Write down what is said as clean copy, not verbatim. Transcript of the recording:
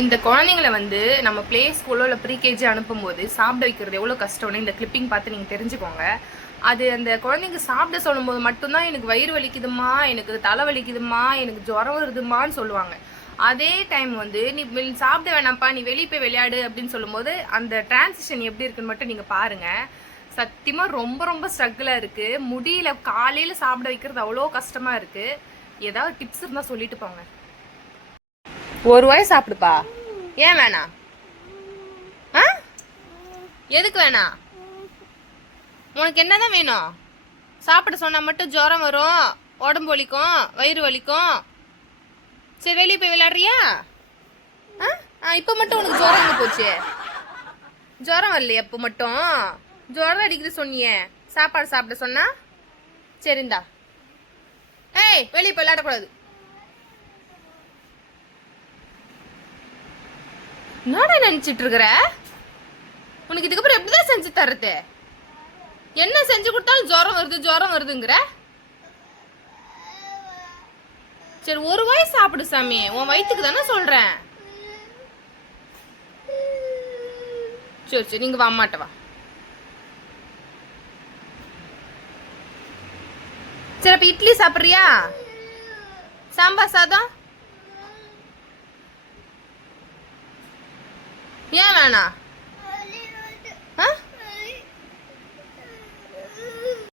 இந்த குழந்தைங்கள வந்து நம்ம ப்ளே ஸ்கூலோ இல்லை ப்ரீகேஜி அனுப்பும்போது சாப்பிட வைக்கிறது எவ்வளோ கஷ்டம்னு இந்த கிளிப்பிங் பார்த்து நீங்கள் தெரிஞ்சுக்கோங்க. அது அந்த குழந்தைங்க சாப்பிட சொல்லும்போது மட்டும்தான் எனக்கு வயிறு வலிக்குதுமா, எனக்கு தலை வலிக்குதுமா, எனக்கு ஜுரம் வருதுமான்னு சொல்லுவாங்க. அதே டைம் வந்து நீ சாப்பிட வேணாம்ப்பா, நீ வெளியே போய் விளையாடு அப்படின்னு சொல்லும்போது அந்த டிரான்சிஷன் எப்படி இருக்குன்னு மட்டும் நீங்கள் பாருங்கள். சத்தியமாக ரொம்ப ரொம்ப ஸ்ட்ரகிளாக இருக்குது. முடியல, காலையில் சாப்பிட வைக்கிறது அவ்வளோ கஷ்டமாக இருக்குது. ஏதாவது டிப்ஸ் இருந்தால் சொல்லிட்டு போங்க. ஒரு வாய் சாப்பிடுப்பா. ஏன் வேணாம்? ஆ, எதுக்கு வேணாம்? உனக்கு என்னதான் வேணும்? சாப்பிட சொன்னா மட்டும் ஜுரம் வரும், உடம்பு வலிக்கும், வயிறு வலிக்கும். சரி வெளியே போய் விளையாடுறியா? இப்போ மட்டும் உனக்கு ஜுரம் எங்க போச்சு? ஜுரம் வரலையா? இப்போ மட்டும் ஜுரம் அடிக்குது சொன்னியே, சாப்பாடு சாப்பிட சொன்னா. சரிந்தா, ஏய் வெளியே போய் விளையாடக்கூடாது. என்னடா நினைச்சிட்டு இருக்கிற? உனக்கு இதுக்கப்புறம் எப்படிதான் செஞ்சு தர்றது? என்ன செஞ்சு கொடுத்தாலும் ஜுரம் வருது ஜுரம் வருதுங்கிற. சரி ஒரு வாய் சாப்பிடு சாமி, உன் வயிற்றுக்கு தானே சொல்றேன். சரி சரி, நீங்க வா, அம்மாட்ட வா. சரி அப்ப இட்லி சாப்பிட்றியா? சாம்பார் சாதம் ஏன் வேணா?